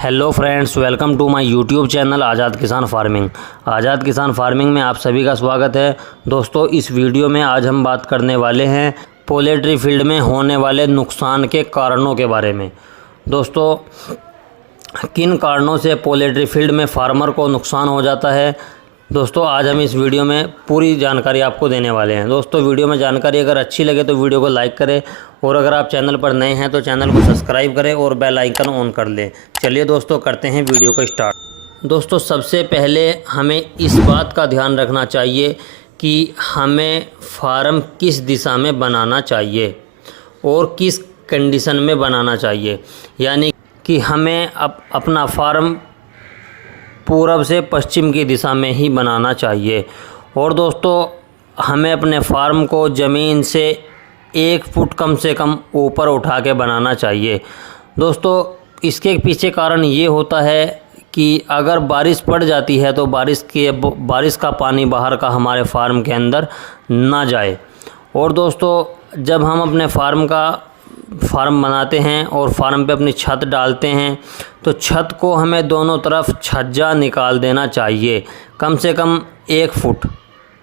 Hello friends, welcome to my YouTube channel Azad Kisan farming. Azad Kisan farming में आप सभी का स्वागत है। दोस्तों, इस वीडियो में आज हम बात करने वाले हैं पोल्ट्री फील्ड में होने वाले नुकसान के कारणों के बारे में। दोस्तों, किन कारणों से पोल्ट्री फील्ड में फार्मर को नुकसान हो जाता है, दोस्तों आज हम इस वीडियो में पूरी जानकारी आपको देने वाले हैं। दोस्तों, वीडियो में जानकारी अगर अच्छी लगे तो वीडियो को लाइक करें और अगर आप चैनल पर नए हैं तो चैनल को सब्सक्राइब करें और बेल आइकन ऑन कर लें। चलिए दोस्तों, करते हैं वीडियो को स्टार्ट। दोस्तों, सबसे पहले हमें इस बात का ध्यान रखना चाहिए कि हमें फार्म किस दिशा में बनाना चाहिए और किस कंडीशन में बनाना चाहिए। यानी कि हमें अपना फार्म पूरब से पश्चिम की दिशा में ही बनाना चाहिए। और दोस्तों, हमें अपने फार्म को ज़मीन से 1 फुट कम से कम ऊपर उठा के बनाना चाहिए। दोस्तों, इसके पीछे कारण ये होता है कि अगर बारिश पड़ जाती है तो बारिश का पानी बाहर का हमारे फार्म के अंदर ना जाए। और दोस्तों, जब हम अपने फार्म बनाते हैं और फार्म पे अपनी छत डालते हैं तो छत को हमें दोनों तरफ छज्जा निकाल देना चाहिए, कम से कम 1 फुट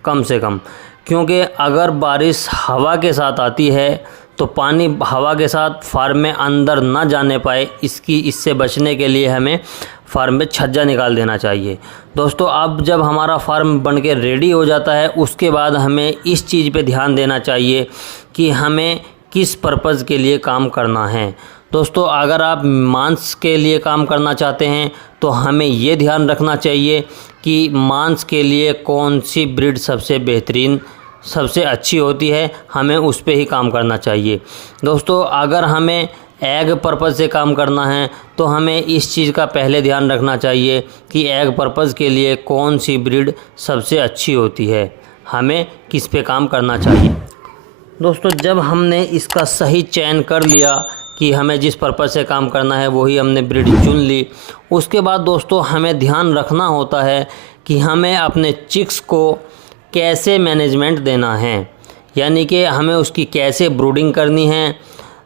कम से कम। क्योंकि अगर बारिश हवा के साथ आती है तो पानी हवा के साथ फार्म में अंदर ना जाने पाए, इससे बचने के लिए हमें फार्म में छज्जा निकाल देना चाहिए। दोस्तों, अब जब हमारा फार्म बन के रेडी हो जाता है उसके बाद हमें इस चीज़ पे ध्यान देना चाहिए कि हमें किस पर्पज़ के लिए काम करना है। दोस्तों, अगर आप मांस के लिए काम करना चाहते हैं तो हमें ये ध्यान रखना चाहिए कि मांस के लिए कौन सी ब्रीड सबसे बेहतरीन सबसे अच्छी होती है, हमें उस पे ही काम करना चाहिए। दोस्तों, अगर हमें एग पर्पज़ से काम करना है तो हमें इस चीज़ का पहले ध्यान रखना चाहिए कि एग पर्पज़ के लिए कौन सी ब्रीड सबसे अच्छी होती है, हमें किस पे काम करना चाहिए। दोस्तों, जब हमने इसका सही चयन कर लिया कि हमें जिस पर्पज़ से काम करना है वही हमने ब्रीड चुन ली, उसके बाद दोस्तों हमें ध्यान रखना होता है कि हमें अपने चिक्स को कैसे मैनेजमेंट देना है, यानी कि हमें उसकी कैसे ब्रूडिंग करनी है।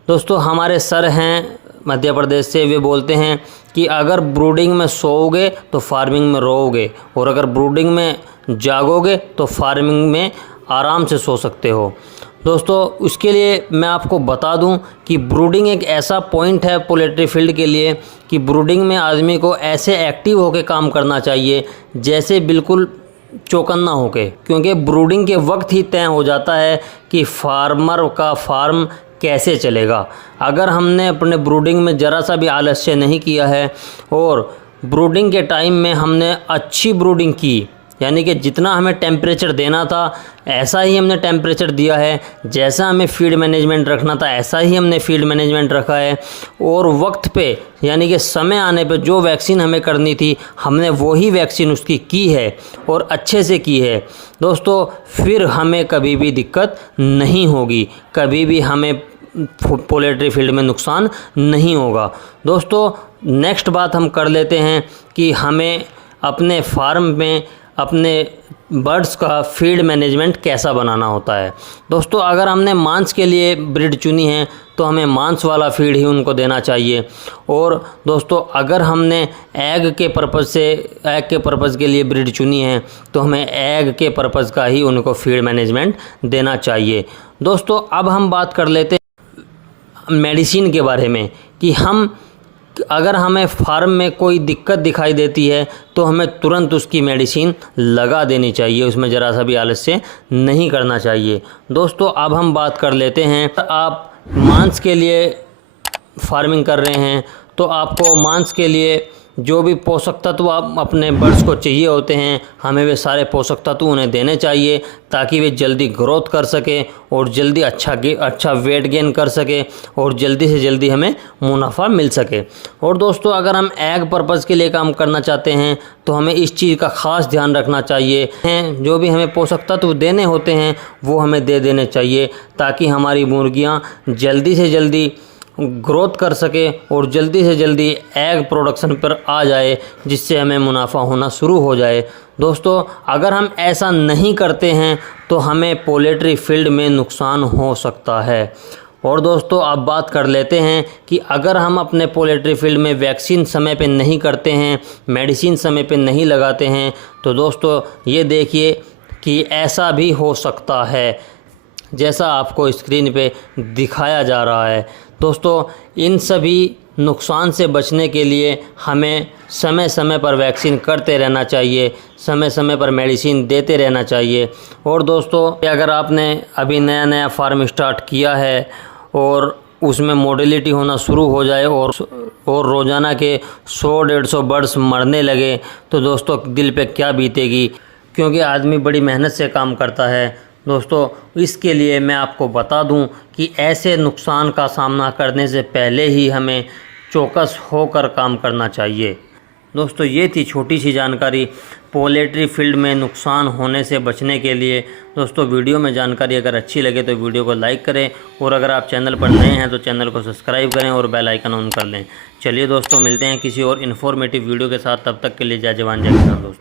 दोस्तों, हमारे सर हैं मध्य प्रदेश से, वे बोलते हैं कि अगर ब्रूडिंग में सोओगे तो फार्मिंग में रोओगे और अगर ब्रूडिंग में जागोगे तो फार्मिंग में आराम से सो सकते हो। दोस्तों, उसके लिए मैं आपको बता दूं कि ब्रूडिंग एक ऐसा पॉइंट है पोल्ट्री फील्ड के लिए कि ब्रूडिंग में आदमी को ऐसे एक्टिव होकर काम करना चाहिए जैसे बिल्कुल चौकन्ना होके, क्योंकि ब्रूडिंग के वक्त ही तय हो जाता है कि फार्मर का फार्म कैसे चलेगा। अगर हमने अपने ब्रूडिंग में ज़रा सा भी आलस्य नहीं किया है और ब्रूडिंग के टाइम में हमने अच्छी ब्रूडिंग की, यानी कि जितना हमें टेम्परेचर देना था ऐसा ही हमने टेम्परेचर दिया है, जैसा हमें फीड मैनेजमेंट रखना था ऐसा ही हमने फीड मैनेजमेंट रखा है, और वक्त पे यानी कि समय आने पे जो वैक्सीन हमें करनी थी हमने वही वैक्सीन उसकी की है और अच्छे से की है। दोस्तों, फिर हमें कभी भी दिक्कत नहीं होगी, कभी भी हमें पोल्ट्री फील्ड में नुकसान नहीं होगा। दोस्तों, नेक्स्ट बात हम कर लेते हैं कि हमें अपने फार्म में अपने बर्ड्स का फीड मैनेजमेंट कैसा बनाना होता है। दोस्तों, अगर हमने मांस के लिए ब्रीड चुनी है तो हमें मांस वाला फीड ही उनको देना चाहिए। और दोस्तों, अगर हमने एग के पर्पज़ के लिए ब्रीड चुनी है तो हमें एग के पर्पज़ का ही उनको फीड मैनेजमेंट देना चाहिए। दोस्तों, अब हम बात कर लेते हैं मेडिसिन के बारे में कि अगर हमें फार्म में कोई दिक्कत दिखाई देती है तो हमें तुरंत उसकी मेडिसिन लगा देनी चाहिए, उसमें ज़रा सा भी आलस्य नहीं करना चाहिए। दोस्तों, अब हम बात कर लेते हैं, आप मांस के लिए फार्मिंग कर रहे हैं तो आपको मांस के लिए जो भी पोषक तत्व आप अपने बर्ड्स को चाहिए होते हैं, हमें वे सारे पोषक तत्व उन्हें देने चाहिए ताकि वे जल्दी ग्रोथ कर सके और जल्दी अच्छा वेट गेन कर सके और जल्दी से जल्दी हमें मुनाफा मिल सके। और दोस्तों, अगर हम एग पर्पज़ के लिए काम करना चाहते हैं तो हमें इस चीज़ का ख़ास ध्यान रखना चाहिए, जो भी हमें पोषक तत्व देने होते हैं वो हमें दे देने चाहिए ताकि हमारी मुर्गियाँ जल्दी से जल्दी ग्रोथ कर सके और जल्दी से जल्दी एग प्रोडक्शन पर आ जाए, जिससे हमें मुनाफा होना शुरू हो जाए। दोस्तों, अगर हम ऐसा नहीं करते हैं तो हमें पोल्ट्री फील्ड में नुकसान हो सकता है। और दोस्तों अब बात कर लेते हैं कि अगर हम अपने पोल्ट्री फील्ड में वैक्सीन समय पे नहीं करते हैं, मेडिसिन समय पे नहीं लगाते हैं, तो दोस्तों ये देखिए कि ऐसा भी हो सकता है जैसा आपको स्क्रीन पे दिखाया जा रहा है। दोस्तों इन सभी नुकसान से बचने के लिए हमें समय समय पर वैक्सीन करते रहना चाहिए, समय समय पर मेडिसिन देते रहना चाहिए। और दोस्तों अगर आपने अभी नया नया फार्म स्टार्ट किया है और उसमें मोर्टेलिटी होना शुरू हो जाए और रोज़ाना के 100-150 बर्ड्स मरने लगे, तो दोस्तों दिल पे क्या बीतेगी, क्योंकि आदमी बड़ी मेहनत से काम करता है। दोस्तों इसके लिए मैं आपको बता दूं कि ऐसे नुकसान का सामना करने से पहले ही हमें चौकस होकर काम करना चाहिए। दोस्तों ये थी छोटी सी जानकारी पोल्ट्री फील्ड में नुकसान होने से बचने के लिए। दोस्तों वीडियो में जानकारी अगर अच्छी लगे तो वीडियो को लाइक करें, और अगर आप चैनल पर नए हैं तो चैनल को सब्सक्राइब करें और बेल आइकन ऑन कर लें। चलिए दोस्तों मिलते हैं किसी और इन्फॉर्मेटिव वीडियो के साथ, तब तक के लिए जय जवान जय किसान दोस्तों।